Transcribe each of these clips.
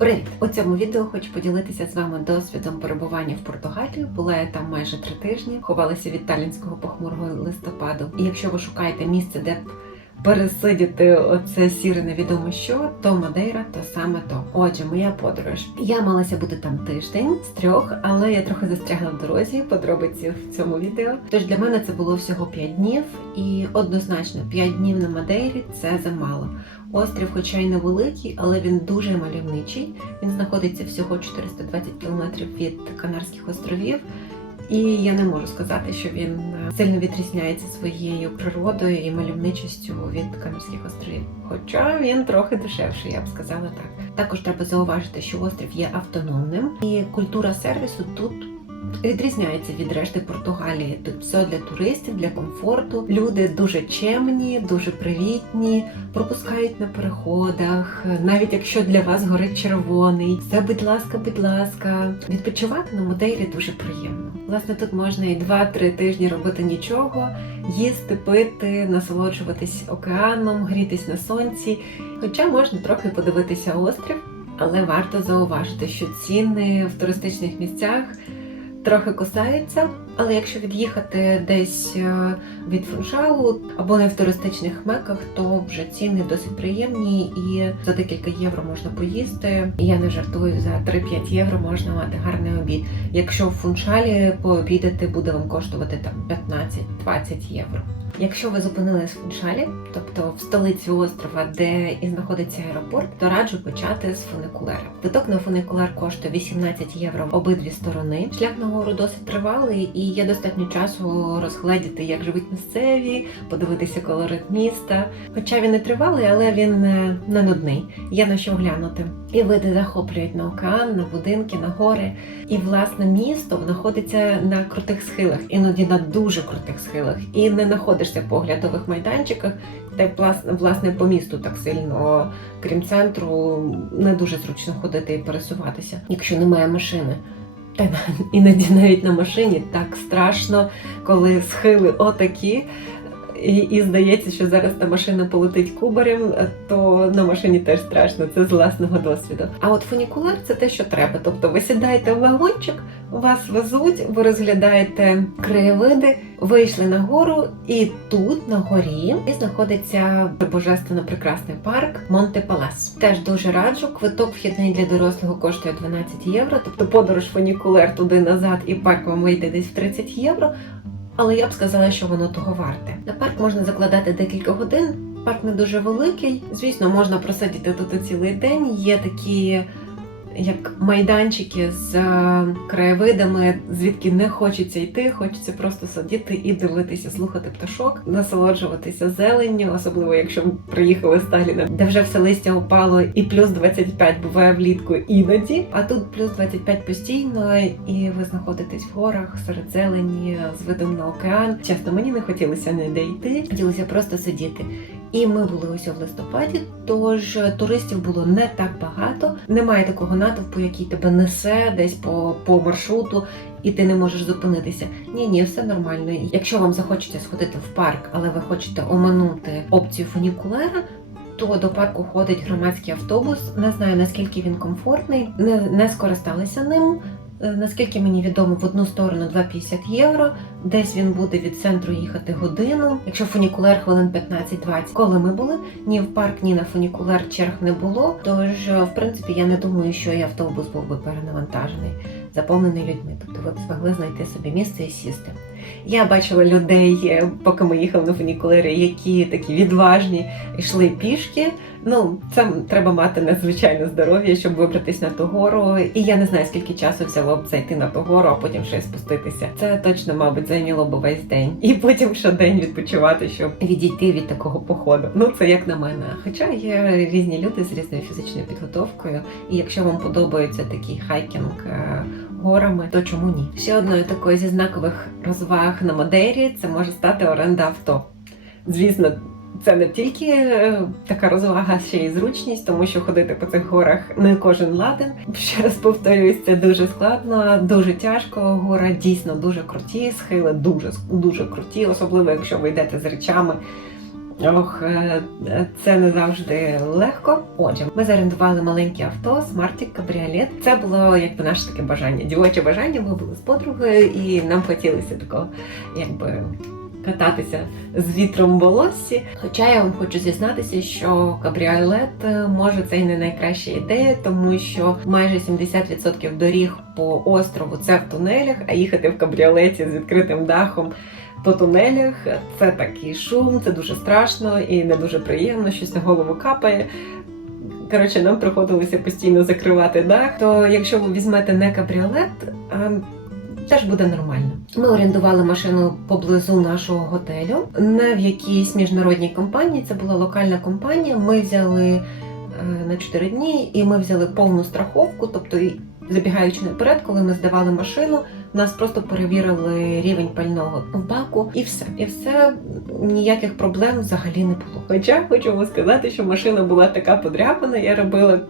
Привіт! У цьому відео хочу поділитися з вами досвідом перебування в Португалії. Була я там майже три тижні, ховалася від талінського похмурого листопаду. І якщо ви шукаєте місце, де б пересидіти оце сіре невідомо що, то Мадейра то саме то. Отже, моя подорож. Я малася бути там тиждень з трьох, але я трохи застрягла в дорозі. Подробиці в цьому відео. Тож для мене це було всього 5 днів, і однозначно 5 днів на Мадейрі це замало. Острів, хоча й невеликий, але він дуже мальовничий. Він знаходиться всього 420 кілометрів від Канарських островів. І я не можу сказати, що він е, сильно відрізняється своєю природою і мальовничістю від Канарських островів. Хоча він трохи дешевший, я б сказала так. Також треба зауважити, що острів є автономним, і культура сервісу тут відрізняється від решти Португалії. Тут все для туристів, для комфорту. Люди дуже чемні, дуже привітні, пропускають на переходах, навіть якщо для вас горить червоний. Все, будь ласка, будь ласка. Відпочивати на Модейрі дуже приємно. Власне, тут можна і 2-3 тижні робити нічого, їсти, пити, насолоджуватись океаном, грітись на сонці. Хоча можна трохи подивитися острів, але варто зауважити, що ціни в туристичних місцях трохи кусаються. Але якщо від'їхати десь е, від фуншалу або не в туристичних меках, то вже ціни досить приємні і за декілька євро можна поїсти. Я не жартую, за 3-5 євро можна мати гарний обід. Якщо в фуншалі пообідати буде вам коштувати там 15-20 євро. Якщо ви зупинились в фуншалі, тобто в столиці острова, де і знаходиться аеропорт, то раджу почати з фуникулера. Квиток на фуникулер коштує 18 євро в обидві сторони. Шлях на гору досить тривалий, і є достатньо часу розгледіти, як живуть місцеві, подивитися колорит міста. Хоча він не тривалий, але він е, не нудний. Є на що глянути. І види захоплюють на океан, на будинки, на гори. І власне місто знаходиться на крутих схилах, іноді на дуже крутих схилах, і не знаходишся по оглядових майданчиках. Власне, власне по місту так сильно, крім центру, не дуже зручно ходити і пересуватися, якщо немає машини. Іноді навіть на машині так страшно, коли схили отакі. І, і здається, що зараз та машина полетить кубарем, то на машині теж страшно, це з власного досвіду. А от фунікулер це те, що треба. Тобто ви сідаєте в вагончик, вас везуть, ви розглядаєте краєвиди, вийшли на гору, і тут на горі знаходиться божественно прекрасний парк Монте Палас. Теж дуже раджу. Квиток вхідний для дорослого коштує 12 євро. Тобто подорож фунікулер туди назад і парк вам вийде десь в 30 євро. Але я б сказала, що воно того варте. На парк можна закладати декілька годин. Парк не дуже великий. Звісно, можна просидіти тут цілий день. Є такі як майданчики з е, краєвидами, звідки не хочеться йти, хочеться просто сидіти і дивитися, слухати пташок, насолоджуватися зеленню, особливо якщо приїхали з Таліна, де вже все листя упало, і плюс 25 буває влітку іноді. А тут плюс 25 постійно, і ви знаходитесь в горах серед зелені з видом на океан. Чесно, мені не хотілося ніде йти, хотілося просто сидіти. І ми були ось у листопаді, тож туристів було не так багато. Немає такого натовпу, який тебе несе десь по, по маршруту, і ти не можеш зупинитися. Ні, ні, все нормально. Якщо вам захочеться сходити в парк, але ви хочете оминути опцію фунікулера. То до парку ходить громадський автобус. Не знаю наскільки він комфортний, не, не скористалися ним. Е, Наскільки мені відомо, в одну сторону 2,50 євро. Десь він буде від центру їхати годину. Якщо фунікулер хвилин 15-20. Коли ми були, ні в парк, ні на фунікулер черг не було. Тож, е, в принципі, я не думаю, що і автобус був би перенавантажений, заповнений людьми. Тобто ви б змогли знайти собі місце і сісти. Я бачила людей, е, поки ми їхали на фунікулери, які такі відважні йшли пішки. Ну, це треба мати надзвичайне здоров'я, щоб вибратись на ту гору. І я не знаю, скільки часу взяло б зайти на ту гору, а потім ще спуститися. Це точно, мабуть, зайняло б весь день. І потім щодень відпочивати, щоб відійти від такого походу. Ну, це як на мене. Хоча є різні люди з різною фізичною підготовкою, і якщо вам подобається такий хайкінг. Горами, то чому ні? Ще одною такою зі знакових розваг на Мадейрі це може стати оренда авто. Звісно, це не тільки е, така розвага, ще й зручність, тому що ходити по цих горах не кожен ладен. Ще раз повторюсь, це дуже складно, дуже тяжко. Гора дійсно дуже круті, схили дуже дуже круті, особливо якщо ви йдете з речами. Ох, е, це не завжди легко. Отже, ми зарендували маленьке авто, смартік кабріолет. Це було якби наше таке бажання. Дівоче бажання. Ми були з подругою, і нам хотілося такого, якби. Кататися з вітром в волоссі. Хоча я вам хочу зізнатися, що кабріолет е, може це і не найкраща ідея, тому що майже 70% доріг по острову це в тунелях, а їхати в кабріолеті з відкритим дахом по тунелях це такий шум, це дуже страшно і не дуже приємно, щось на голову капає. Коротше, нам приходилося постійно закривати дах. То якщо ви візьмете не кабріолет, теж буде нормально. Ми орендували машину поблизу нашого готелю, не в якійсь міжнародній компанії. Це була локальна компанія. Ми взяли е, на 4 дні і ми взяли повну страховку, тобто забігаючи наперед, коли ми здавали машину, нас просто перевірили рівень пального в баку, і все. І все ніяких проблем взагалі не було. Хоча хочу вам сказати, що машина була така подряпана. Я робила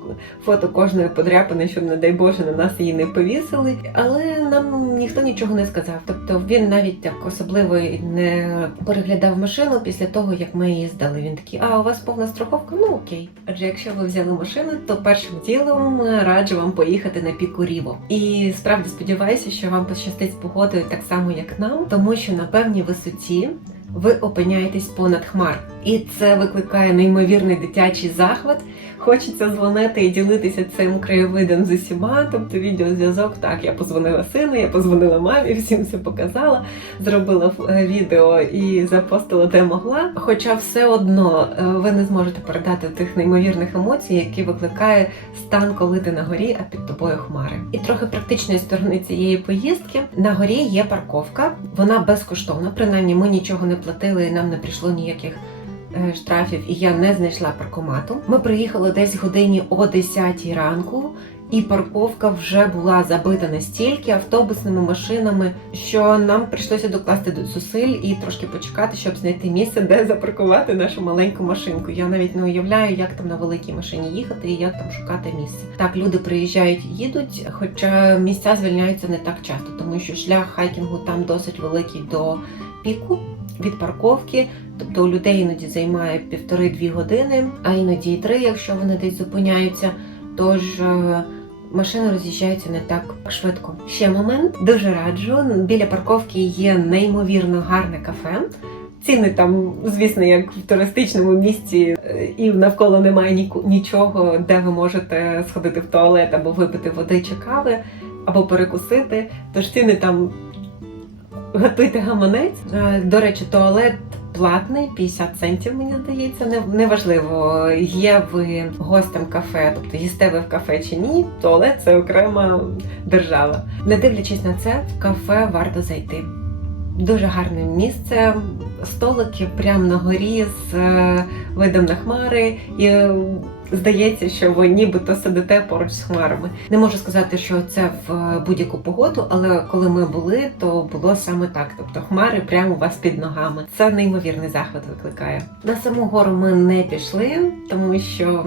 фото кожної подряпини, щоб, не дай Боже, на нас її не повісили. Але нам ніхто нічого не сказав. Тобто він навіть так особливо не переглядав машину після того, як ми її здали. Він такий, а у вас повна страховка? Ну окей. Адже якщо ви взяли машину, то першим ділом раджу вам поїхати на піку Ріво. І справді сподіваюся, що вам пощастить з погодою так само, як нам, тому що на певній висоті. Ви опиняєтесь понад хмар, і це викликає неймовірний дитячий захват. Хочеться дзвонити і ділитися цим краєвидом з усіма. Тобто відеозв'язок. Так, я позвонила сину, я позвонила мамі, всім все показала, зробила е, відео і запостила де могла. Хоча все одно е, ви не зможете передати тих неймовірних емоцій, які викликає стан, коли ти на горі, а під тобою хмари. І трохи практичної сторони цієї поїздки на горі є парковка. Вона безкоштовна. Принаймні, ми нічого не платили, і нам не прийшло ніяких е, штрафів, і я не знайшла паркомату. Ми приїхали десь годині о 10 ранку. І парковка вже була забита настільки автобусними машинами, що нам прийшлося докласти до зусиль і трошки почекати, щоб знайти місце, де запаркувати нашу маленьку машинку. Я навіть не уявляю, як там на великій машині їхати і як там шукати місце. Так, люди приїжджають, їдуть, хоча місця звільняються не так часто, тому що шлях хайкінгу там досить великий до піку від парковки. Тобто у людей іноді займає півтори-дві години, а іноді і три, якщо вони десь зупиняються. Тож е, машини роз'їжджаються не так швидко. Ще момент дуже раджу. Біля парковки є неймовірно гарне кафе. Ціни там, звісно, як в туристичному місці, е, і навколо немає нічого, де ви можете сходити в туалет або випити води чи кави, або перекусити. Тож ціни там готуйте гаманець. Е, До речі, туалет платний, 50 центів, мені здається. Не- Неважливо, є ви гостем кафе, тобто їсте ви в кафе чи ні, туалет це окрема держава. Не дивлячись на це, в кафе варто зайти. Дуже гарне місце, столики прямо на горі з е, видом на хмари, і здається, що ви нібито сидите поруч з хмарами. Не можу сказати, що це в е, будь-яку погоду, але коли ми були, то було саме так. Тобто хмари прямо у вас під ногами. Це неймовірний захват викликає. На саму гору ми не пішли, тому що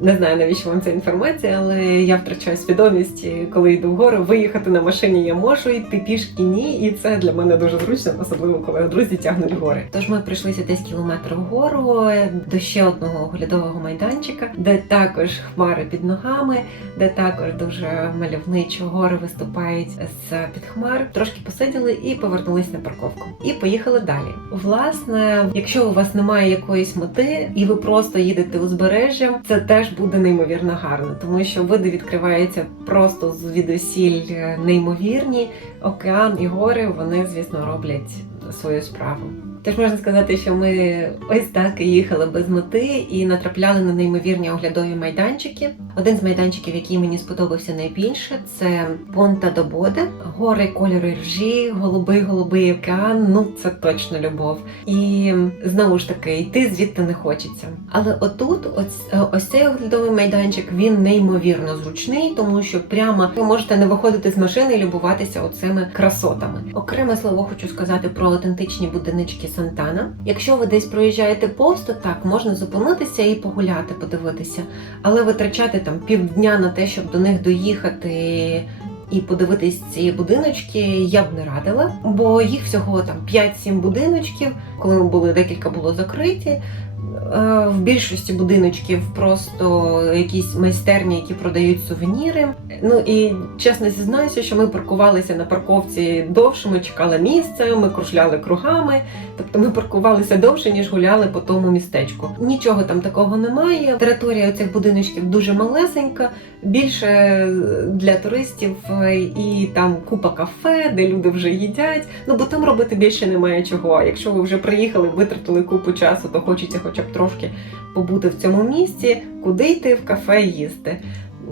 не знаю навіщо вам ця інформація, але я втрачаю свідомість, коли йду вгору. Виїхати на машині я можу, йти пішки ні, і це для мене дуже зручно, особливо коли друзі тягнуть гори. Тож ми прийшлися десь кілометр вгору до ще одного оглядового майданчика, де також хмари під ногами, де також дуже мальовничо гори виступають з під хмар. Трошки посиділи і повернулись на парковку. І поїхали далі. Власне, якщо у вас немає якоїсь мети, і ви просто їдете узбережжям, це теж буде неймовірно гарно, тому що види відкриваються просто звідусіль е, неймовірні. Океан і гори вони, звісно, роблять свою справу. Тож можна сказати, що ми ось так їхали без мети і натрапляли на неймовірні оглядові майданчики. Один з майданчиків, який мені сподобався найбільше, це Понта до Боде, гори кольору ржі, голубий голубий океан. Ну це точно любов. І знову ж таки, йти звідти не хочеться. Але отут, ось, ось цей оглядовий майданчик, він неймовірно зручний, тому що прямо ви можете не виходити з машини і любуватися оцими красотами. Окреме слово хочу сказати про аутентичні будиночки Сантана. Якщо ви десь проїжджаєте повз, так можна зупинитися і погуляти, подивитися, але витрачати там півдня на те, щоб до них доїхати. І подивитись ці будиночки я б не радила, бо їх всього там 5-7 будиночків. Коли ми були, декілька було закриті. Е, В більшості будиночків просто якісь майстерні, які продають сувеніри. Ну і чесно зізнаюся, що ми паркувалися на парковці довше, ми чекали місце, ми кружляли кругами. Тобто ми паркувалися довше, ніж гуляли по тому містечку. Нічого там такого немає. Територія цих будиночків дуже малесенька, більше для туристів е, і там купа кафе, де люди вже їдять. Ну бо там робити більше немає чого. Якщо ви вже приїхали, витратили купу часу, то хочеться хоча б трошки побути в цьому місці, куди йти в кафе їсти.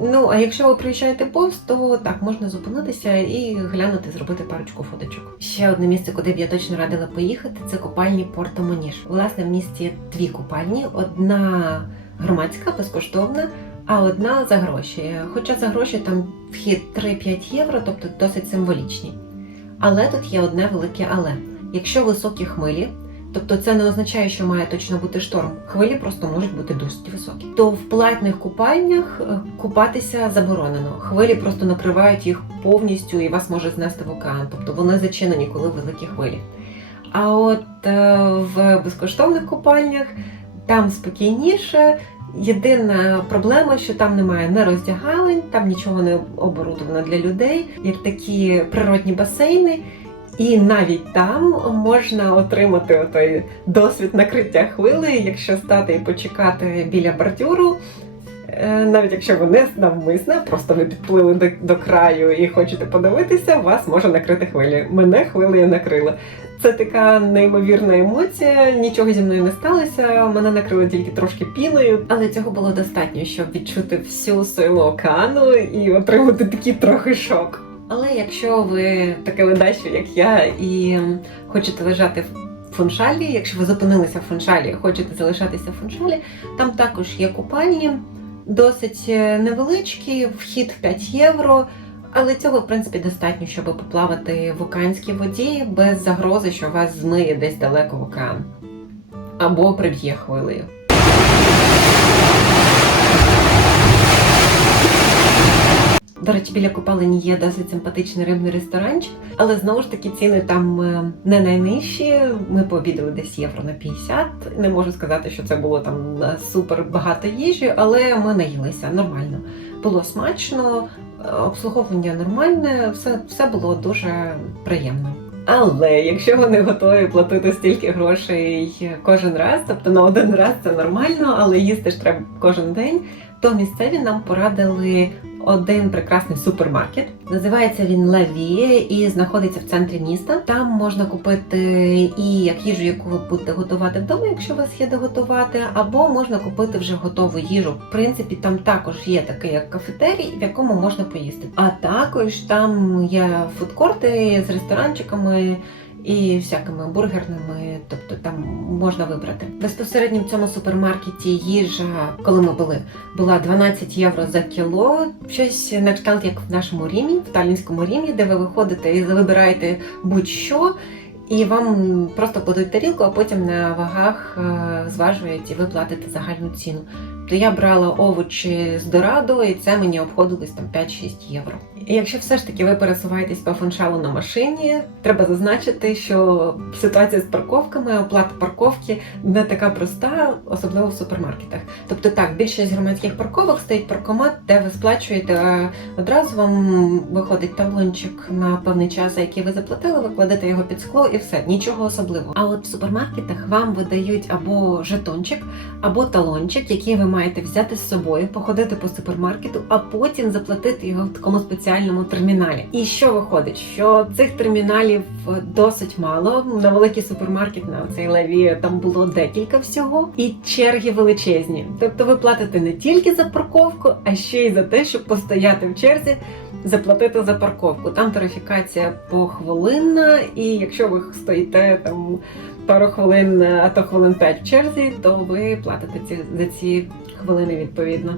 Ну, а якщо ви приїжджаєте повз, то так можна зупинитися і глянути, зробити парочку фоточок. Ще одне місце, куди б я точно радила поїхати, це купальні Порто Моніш. Власне, в місті дві купальні: одна громадська, безкоштовна, а одна за гроші. Хоча за гроші там вхід 3-5 євро, тобто досить символічні. Але тут є одне велике але. Якщо високі хвилі, тобто це не означає, що має точно бути шторм. Хвилі просто можуть бути досить високі. То в платних купальнях е, купатися заборонено. Хвилі просто накривають їх повністю і вас може знести в океан. Тобто вони зачинені, коли великі хвилі. А от е, в безкоштовних купальнях там спокійніше. Єдина проблема, що там немає не роздягалень, там нічого не оборудовано для людей, як такі природні басейни. І навіть там можна отримати той досвід накриття хвилею, якщо стати і почекати біля бордюру. Е, Навіть якщо ви не навмисно, просто ви підплили до, до краю і хочете подивитися, вас може накрити хвилею. Мене хвилею накрило. Це така неймовірна емоція. Нічого зі мною не сталося. Мене накрило тільки трошки піною, але цього було достатньо, щоб відчути всю силу океану і отримати такий трохи шок. Але якщо ви таке ледаче, як я, і хочете лежати в фуншалі, якщо ви зупинилися в фуншалі хочете залишатися в фуншалі, там також є купальні, досить е, невеличкі, вхід в 5 євро. Але цього, в принципі, достатньо, щоб поплавати в океанській воді без загрози, що вас змиє десь далеко в океан або приб'є хвилею. До речі, біля купалені є досить симпатичний рибний ресторанчик, але знову ж таки ціни там е, не найнижчі. Ми пообідали десь євро на 50. Не можу сказати, що це було там супер багато їжі, але ми наїлися нормально. Було смачно, е, обслуговування нормальне, все, все було дуже приємно. Але якщо ви не готові платити стільки грошей кожен раз, тобто на один раз це нормально, але їсти ж треба кожен день, то місцеві нам порадили один прекрасний супермаркет. Називається він Лавіє і знаходиться в центрі міста. Там можна купити і як їжу, яку ви будете готувати вдома, якщо у вас є де готувати, або можна купити вже готову їжу. В принципі, там також є такий як кафетерій, в якому можна поїсти. А також там є фудкорти з ресторанчиками. І всякими бургерними, тобто там можна вибрати. Безпосередньо в цьому супермаркеті їжа, коли ми були, була 12 євро за кіло. Щось на кшталт, як в нашому Рімі, в талінському Рімі, де ви виходите і вибираєте будь-що. І вам просто кладуть тарілку, а потім на вагах е, зважують і ви платите загальну ціну. То я брала овочі з дорадо, і це мені обходилось там 5-6 євро. І якщо все ж таки ви пересуваєтесь по фуншалу на машині, треба зазначити, що ситуація з парковками, оплата парковки не така проста, особливо в супермаркетах. Тобто так, більшість громадських парковок стоїть паркомат, де ви сплачуєте а одразу вам виходить талончик на певний час, за який ви заплатили, ви кладете його під скло і все, нічого особливого. А от в супермаркетах вам видають або жетончик, або талончик, який ви маєте взяти з собою, походити по супермаркету, а потім заплатити його в такому спеціальному терміналі. І що виходить? Що цих терміналів досить мало. На великий супермаркет на цей леві там було декілька всього, і черги величезні. Тобто ви платите не тільки за парковку, а ще й за те, щоб постояти в черзі. Заплатити за парковку. Там тарифікація похвилинна, і якщо ви стоїте там пару хвилин, а то хвилин 5 в черзі, то ви платите ці, за ці хвилини відповідно.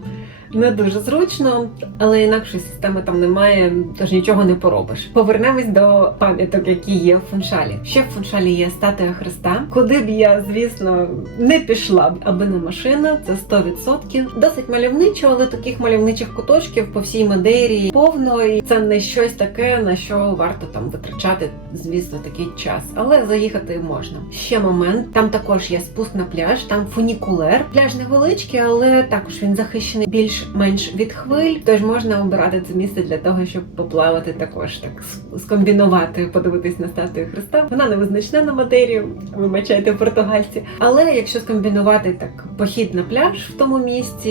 Не дуже зручно, але інакшої системи там немає, тож нічого не поробиш. Повернемось до пам'яток, які є в фуншалі. Ще в фуншалі є статуя Христа. Куди б я, звісно, не пішла, б, аби не машина, це 100%. Досить мальовничо, але таких мальовничих куточків по всій Мадейрі повно, і це не щось таке, на що варто там витрачати, звісно, такий час. Але заїхати можна. Ще момент, там також є спуск на пляж, там фунікулер. Пляж невеличкий, але також він захищений більш-менш від хвиль. Тож можна обирати це місце для того, щоб поплавати також так скомбінувати, подивитись на статую Христа. Вона не визначна на матерію, вибачайте, португальці. Але якщо скомбінувати так похід на пляж в тому місці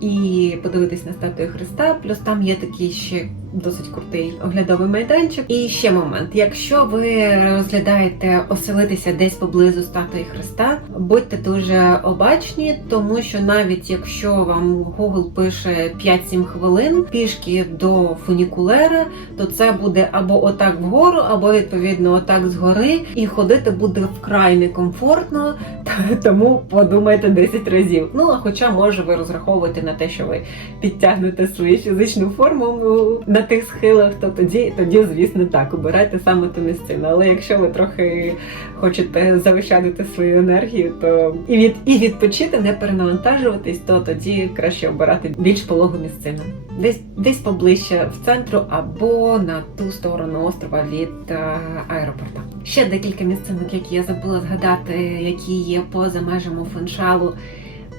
і подивитись на статую Христа, плюс там є такий ще досить крутий оглядовий майданчик. І ще момент: якщо ви розглядаєте оселитися десь поблизу статуї Христа, будьте дуже обачні, тому що навіть якщо вам Google пише 5-7 хвилин пішки до фунікулера, то це буде або отак вгору, або відповідно отак згори, і ходити буде вкрай некомфортно, тому подумайте 10 разів. Ну а хоча може ви розраховуєте на те, що ви підтягнете свою фізичну форму ну, на тих схилах, то тоді, тоді, звісно, так, обирайте саме ту місцину. Але якщо ви трохи хочете заощадити свою енергію, то і від і відпочити, не перенавантажуватись, то тоді краще обирати більш пологу місцину. Десь десь поближче в центру або на ту сторону острова від е, аеропорта. Ще декілька місцинок, які я забула згадати, які є поза межами фуншалу.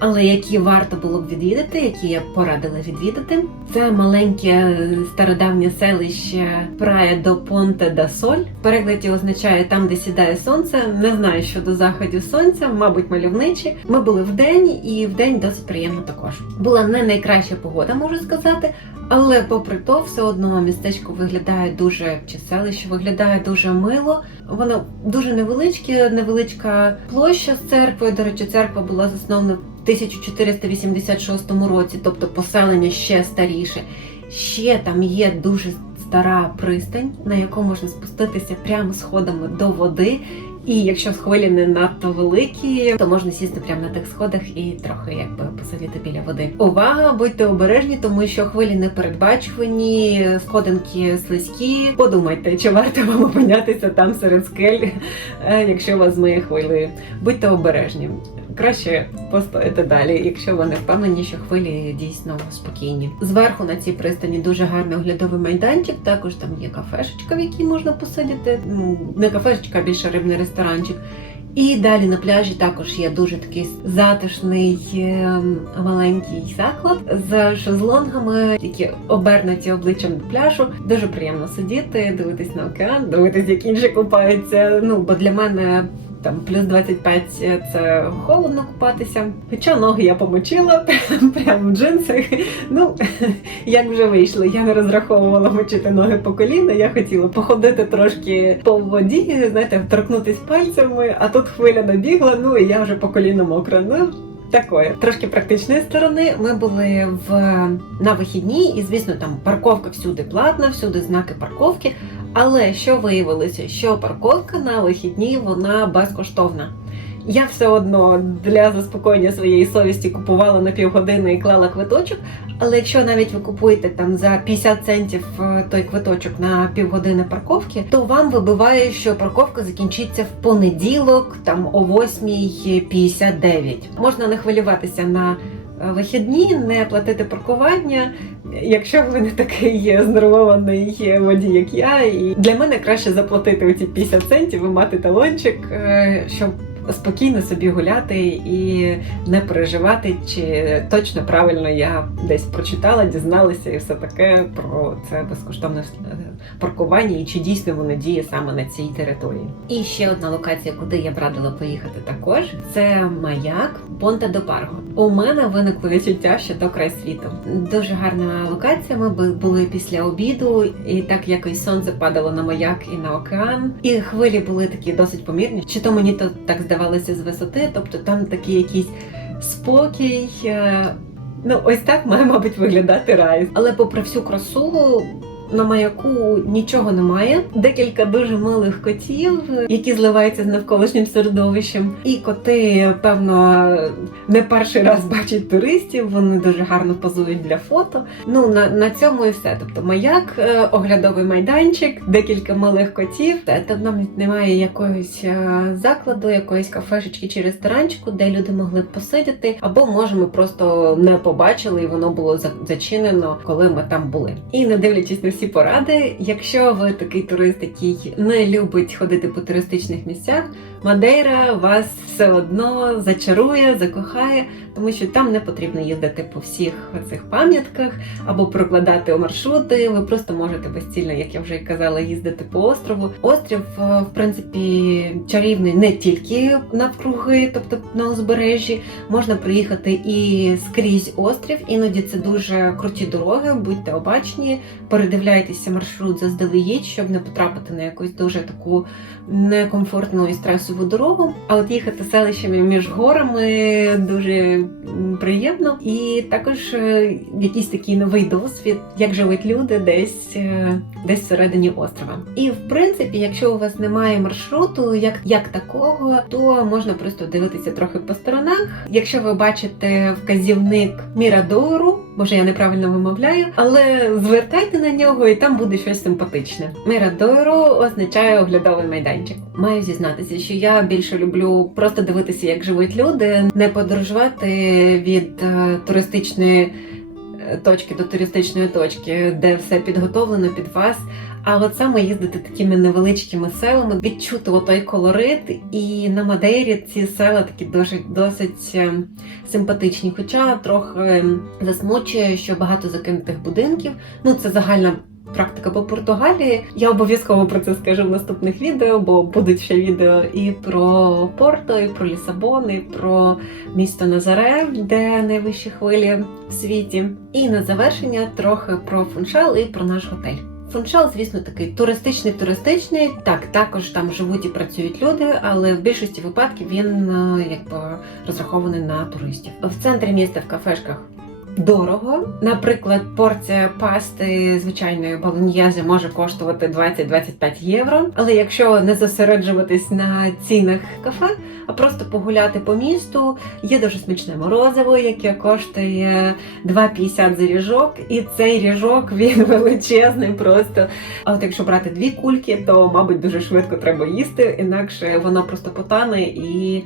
Але які варто було б відвідати, які я порадила відвідати, це маленьке е, стародавнє селище Прая до Понте да Соль. В перекладі означає там, де сідає сонце. Не знаю щодо заходів сонця, мабуть, мальовничі. Ми були в день, і в день досить приємно також. Була не найкраща погода, можу сказати, але попри то, все одно містечко виглядає дуже чи селище виглядає дуже мило. Воно дуже невеличке, невеличка площа з церквою. До речі, церква була заснована 1486 році, тобто поселення ще старіше. Ще там є дуже стара пристань, на яку можна спуститися прямо сходами до води. І якщо схвилі не надто великі, то можна сісти прямо на тих сходах і трохи якби посидіти біля води. Увага, будьте обережні, тому що хвилі непередбачувані, сходинки слизькі. Подумайте, чи варто вам опинятися там серед скель, е, якщо вас змиє хвилею. Будьте обережні. Краще постояти далі, якщо ви не впевнені, що хвилі дійсно спокійні. Зверху на цій пристані дуже гарний оглядовий майданчик. Також там є кафешечка, в якій можна посидіти. Ну, Не кафешечка, а більше рибний ресторанчик. І далі на пляжі також є дуже такий затишний ем, маленький заклад з шезлонгами, які обернуті обличчям до пляжу. Дуже приємно сидіти, дивитись на океан, дивитись, як інші купаються. Ну бо для мене. Там плюс 25 це холодно купатися. Хоча ноги я помочила прямо в джинсах. Ну як вже вийшло. Я не розраховувала мочити ноги по коліна. Я хотіла походити трошки по воді, знаєте, вторкнутись пальцями, а тут хвиля набігла. Ну і я вже по коліна мокра. Ну Такої трошки практичної сторони. Ми були в на вихідні, і звісно, там парковка всюди платна, всюди знаки парковки. Але що виявилося, що парковка на вихідні вона безкоштовна. Я все одно для заспокоєння своєї совісті купувала на півгодини і клала квиточок. Але якщо навіть ви купуєте там за 50 центів е, той квиточок на півгодини парковки, то вам вибиває, що парковка закінчиться в понеділок, там о 8.59. Можна не хвилюватися на е, вихідні, не платити паркування, якщо ви не такий знервований водій, як я. І для мене краще заплатити оці 50 центів і мати талончик, е, щоб спокійно собі гуляти і не переживати, чи точно правильно я десь прочитала, дізналася і все таке про це безкоштовне е, паркування, і чи дійсно воно діє саме на цій території. І ще одна локація, куди я б радила поїхати також, це маяк Понте до Парго. У мене виникло відчуття, що то край світу. Дуже гарна локація. Ми бу- були після обіду, і так якось сонце падало на маяк і на океан. І хвилі були такі досить помірні. Чи то мені то так здавалося з висоти, тобто там такий якийсь спокій. е, Ну, ось так має, мабуть, виглядати рай. Але попри всю красу, на маяку нічого немає. Декілька дуже милих котів, які зливаються з навколишнім середовищем. І коти, певно, не перший раз бачать туристів. Вони дуже гарно позують для фото. Ну на, на цьому і все. Тобто маяк, е, оглядовий майданчик, декілька милих котів. Та там навіть немає якогось е, закладу, якоїсь кафешечки чи ресторанчику, де люди могли б посидіти, або може ми просто не побачили, і воно було зачинено, коли ми там були. І не дивлячись на всі поради, якщо ви такий турист, який не любить ходити по туристичних місцях, Мадейра вас все одно зачарує, закохає, тому що там не потрібно їздити по всіх цих пам'ятках або прокладати маршрути. Ви просто можете безцільно, як я вже і казала, їздити по острову. Острів, е, в принципі, чарівний не тільки навкруги, тобто на узбережжі. Можна приїхати і скрізь острів. Іноді це дуже круті дороги. Будьте обачні, передивляйтеся маршрут заздалегідь, щоб не потрапити на якусь дуже таку некомфортну і стресову дорогу. А от їхати селищами між горами дуже приємно. І також е, якийсь такий новий досвід, як живуть люди десь, е, десь всередині острова. І в принципі, якщо у вас немає маршруту, як, як такого, то можна просто дивитися трохи по сторонах. Якщо ви бачите вказівник Мірадору, може я неправильно вимовляю, але звертайте на нього, і там буде щось симпатичне. Мірадору означає оглядовий майданчик. Маю зізнатися, що я більше люблю просто дивитися, як живуть люди, не подорожувати від е, туристичної е, точки до туристичної точки, де все підготовлено під вас. А от саме їздити такими невеличкими селами, відчути отой колорит, і на Мадейрі ці села такі досить, досить е, симпатичні. Хоча трохи засмучує, що багато закинутих будинків. Ну це загальна. Практика по Португалії. Я обов'язково про це скажу в наступних відео, бо будуть ще відео і про Порто, і про Лісабон, і про місто Назаре, де найвищі хвилі в світі. І на завершення трохи про фуншал і про наш готель. Фуншал, звісно, такий туристичний, туристичний. Так, також там живуть і працюють люди, але в більшості випадків він е, якби розрахований на туристів. В центрі міста в кафешках. Дорого, наприклад, порція пасти звичайної болоньєзи може коштувати 20-25 євро. Але якщо не зосереджуватись на цінах кафе, а просто погуляти по місту, є дуже смачне морозиво, яке коштує 2,50 за ріжок, і цей ріжок він величезний просто. А от якщо брати дві кульки, то мабуть дуже швидко треба їсти, інакше воно просто потане і.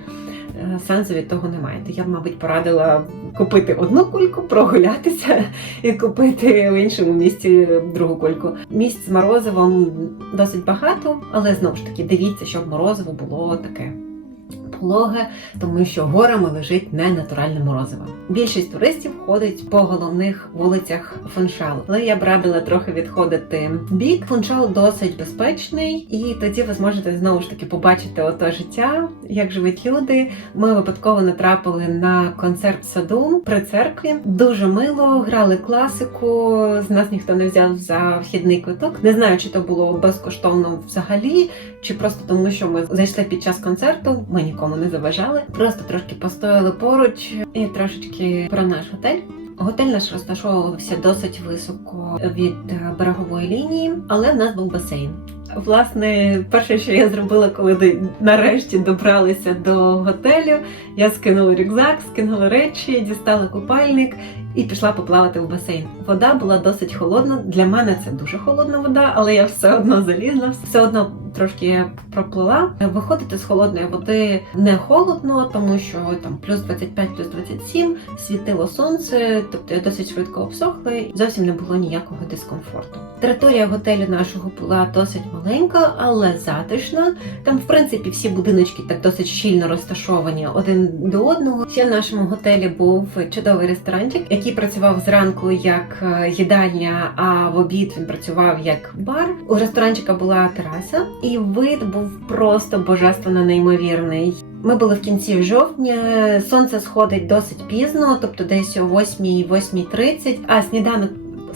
е, Сенсу від того немає. То я б, мабуть, порадила купити одну кульку, прогулятися і купити в іншому місці другу кульку. Місць з морозивом досить багато, але знову ж таки дивіться, щоб морозиво було таке пологе, тому що горами лежить не натуральне морозиво. Більшість туристів ходить по головних вулицях Фуншалу. Але я б радила трохи відходити бік. Фуншал досить безпечний, і тоді ви зможете знову ж таки побачити ото життя, як живуть люди. Ми випадково натрапили на концерт саду при церкві. Дуже мило, грали класику. З нас ніхто не взяв за вхідний квиток. Не знаю, чи то було безкоштовно взагалі, чи просто тому, що ми зайшли під час концерту. Ми нікому не заважали. Просто трошки постояли поруч і трошечки про наш готель. Готель наш розташовувався досить високо від берегової лінії, але в нас був басейн. Власне, перше, що я зробила, коли нарешті добралися до готелю, я скинула рюкзак, скинула речі, дістала купальник і пішла поплавати в басейн. Вода була досить холодна. Для мене це дуже холодна вода, але я все одно залізла, все одно трошки проплила. Виходити з холодної води не холодно, тому що там плюс 25, плюс 27, світило сонце, тобто я досить швидко обсохла і зовсім не було ніякого дискомфорту. Територія готелю нашого була досить маленька, але затишна. Там, в принципі, всі будиночки так досить щільно розташовані один до одного. Ще в нашому готелі був чудовий ресторанчик, який працював зранку як е, їдальня, а в обід він працював як бар. У ресторанчика була тераса, і вид був просто божественно неймовірний. Ми були в кінці жовтня, сонце сходить досить пізно, тобто десь о 8-8.30, а сніданок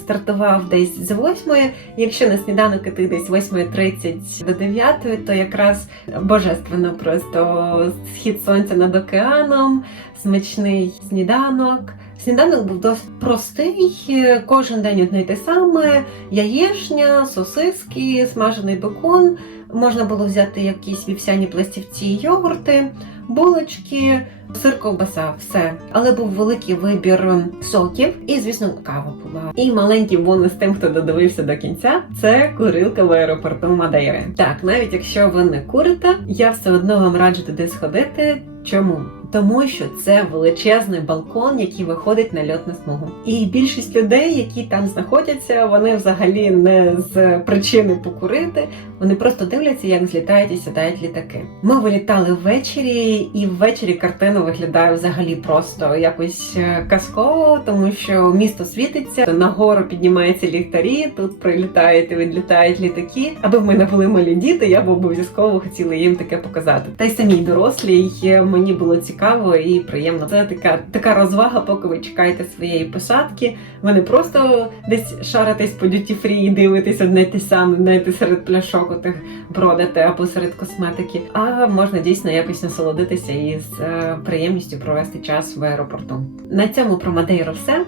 стартував десь з 8. Якщо на сніданок іти десь 8.30 до 9, то якраз божественно просто схід сонця над океаном, смачний сніданок, Сніданок був досить простий, кожен день одне й те саме: яєшня, сосиски, смажений бекон. Можна було взяти якісь вівсяні пластівці, йогурти, булочки, сир ковбаса, все. Але був великий вибір соків, і, звісно, кава була. І маленький бонус тим, хто додивився до кінця, це курилка в аеропорту Мадейри. Так, навіть якщо ви не курите, я все одно вам раджу туди сходити. Чому? Тому що це величезний балкон, який виходить на льотну смугу. І більшість людей, які там знаходяться, вони взагалі не з причини покурити. Вони просто дивляться, як злітають і сідають літаки. Ми вилітали ввечері, і ввечері картина виглядає взагалі просто якось е, казково, тому що місто світиться, нагору піднімаються ліхтарі, тут прилітають і відлітають літаки. Аби в мене були малі діти, я б обов'язково хотіла їм таке показати. Та й самій дорослій е, мені було цікаво і приємно. Це така така розвага, поки ви чекаєте своєї посадки. Ви не просто десь шаритесь по дюті фрі і дивитесь одне те саме, знаєте, серед пляшок отих бродите або серед косметики. А можна дійсно якось насолодитися і з е, приємністю провести час в аеропорту. На цьому про Мадейро все.